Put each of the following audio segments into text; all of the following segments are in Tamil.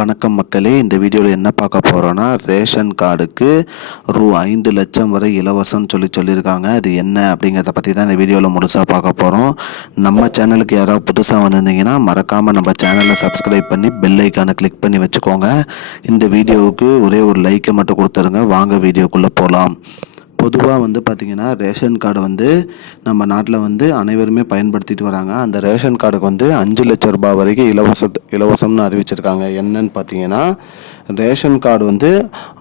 வணக்கம் மக்களே. இந்த வீடியோவில் என்ன பார்க்க போகிறோன்னா ரேஷன் கார்டுக்கு ரூ ஐந்து லட்சம் வரை இலவசம்னு சொல்லி சொல்லியிருக்காங்க. அது என்ன அப்படிங்கிறத பற்றி தான் இந்த வீடியோவில் முழுசாக பார்க்க போகிறோம் நம்ம சேனலுக்கு யாராவது புதுசாக வந்திருந்தீங்கன்னா மறக்காமல் நம்ம சேனலை சப்ஸ்கிரைப் பண்ணி பெல் ஐக்கானை கிளிக் பண்ணி வச்சுக்கோங்க. இந்த வீடியோவுக்கு ஒரே ஒரு லைக்கை மட்டும் கொடுத்துருங்க. வாங்க வீடியோக்குள்ளே போகலாம் பொதுவாக வந்து பார்த்திங்கன்னா ரேஷன் கார்டு வந்து நம்ம நாட்டில் வந்து அனைவருமே பயன்படுத்திட்டு வராங்க. அந்த ரேஷன் கார்டுக்கு வந்து அஞ்சு லட்ச ரூபாய் வரைக்கும் இலவச இலவசம்னு அறிவிச்சிருக்காங்க. என்னன்னு பார்த்தீங்கன்னா ரேஷன் கார்டு வந்து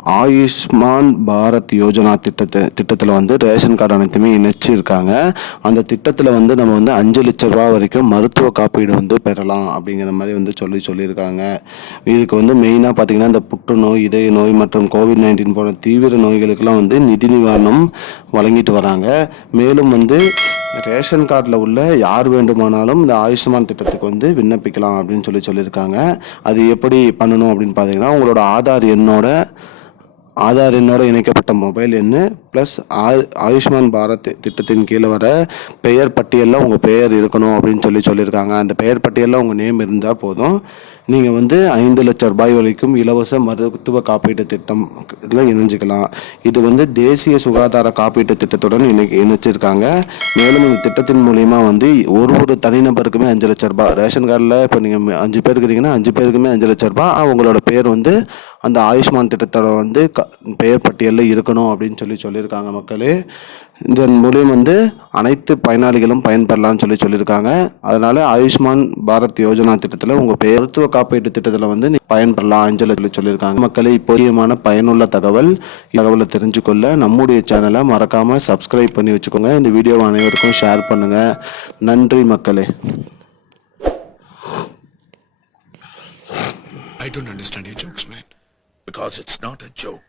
ஆயுஷ்மான் பாரத் யோஜனா திட்டத்தை திட்டத்தில் வந்து ரேஷன் கார்டு அனைத்துமே இணைச்சிருக்காங்க. அந்த திட்டத்தில் வந்து நம்ம வந்து அஞ்சு லட்ச ரூபா வரைக்கும் மருத்துவ காப்பீடு வந்து பெறலாம் அப்படிங்கிற மாதிரி வந்து சொல்லி சொல்லியிருக்காங்க. இதுக்கு வந்து மெயினாக பார்த்தீங்கன்னா இந்த புற்றுநோய் இதய நோய் மற்றும் கோவிட் நைன்டீன் போன்ற தீவிர நோய்களுக்கெல்லாம் வந்து நிதி நிவாரணம் வழங்கிட்டு வராங்க. மேலும் வந்து ரேஷன் கார்டில் உள்ள யார் வேண்டுமானாலும் இந்த ஆயுஷ்மான் திட்டத்துக்கு வந்து விண்ணப்பிக்கலாம் அப்படின்னு சொல்லி சொல்லியிருக்காங்க. அது எப்படி பண்ணணும் அப்படின்னு பார்த்தீங்கன்னா உங்களோட ஆதார் எண்ணோட ஆதார் எண்ணோடு இணைக்கப்பட்ட மொபைல் எண்ணு ப்ளஸ் ஆயு ஆயுஷ்மான் பாரத் திட்டத்தின் கீழே வர பெயர் பட்டியலில் உங்கள் பெயர் இருக்கணும் அப்படின்னு சொல்லி சொல்லியிருக்காங்க. அந்த பெயர் பட்டியலில் உங்கள் நேம் இருந்தால் போதும். நீங்கள் வந்து ஐந்து லட்சம் ரூபாய் வரைக்கும் இலவச மருத்துவ காப்பீட்டு திட்டம் இதில் இணைஞ்சிக்கலாம். இது வந்து தேசிய சுகாதார காப்பீட்டு திட்டத்துடன் இணை இணைச்சிருக்காங்க. மேலும் இந்த திட்டத்தின் மூலிமா வந்து ஒரு ஒரு தனிநபருக்குமே அஞ்சு லட்ச ரூபாய் ரேஷன் கார்டில் இப்போ நீங்கள் அஞ்சு பேர் இருக்கிறீங்கன்னா அஞ்சு பேருக்குமே அஞ்சு லட்ச ரூபாய் உங்களோட பேர் வந்து அந்த ஆயுஷ்மான் திட்டத்தோட வந்து க பெயர் பட்டியலில் இருக்கணும் அப்படின்னு சொல்லி சொல்லி சொல்லியிருக்காங்க மக்களே. இதன் மூலியம் வந்து அனைத்து பயனாளிகளும் பயன்பெறலாம்னு சொல்லி சொல்லியிருக்காங்க. அதனால் ஆயுஷ்மான் பாரத் யோஜனா திட்டத்தில் உங்கள் மருத்துவ காப்பீட்டு திட்டத்தில் வந்து நீ பயன்பெறலாம் சொல்லி சொல்லியிருக்காங்க. மக்களே இப்போதியமான பயனுள்ள தகவல் தகவலை தெரிஞ்சுக்கொள்ள நம்முடைய சேனலை மறக்காமல் சப்ஸ்கிரைப் பண்ணி வச்சுக்கோங்க. இந்த வீடியோவை அனைவருக்கும் ஷேர் பண்ணுங்கள் நன்றி மக்களே. I don't understand your jokes, man. because it's not a joke.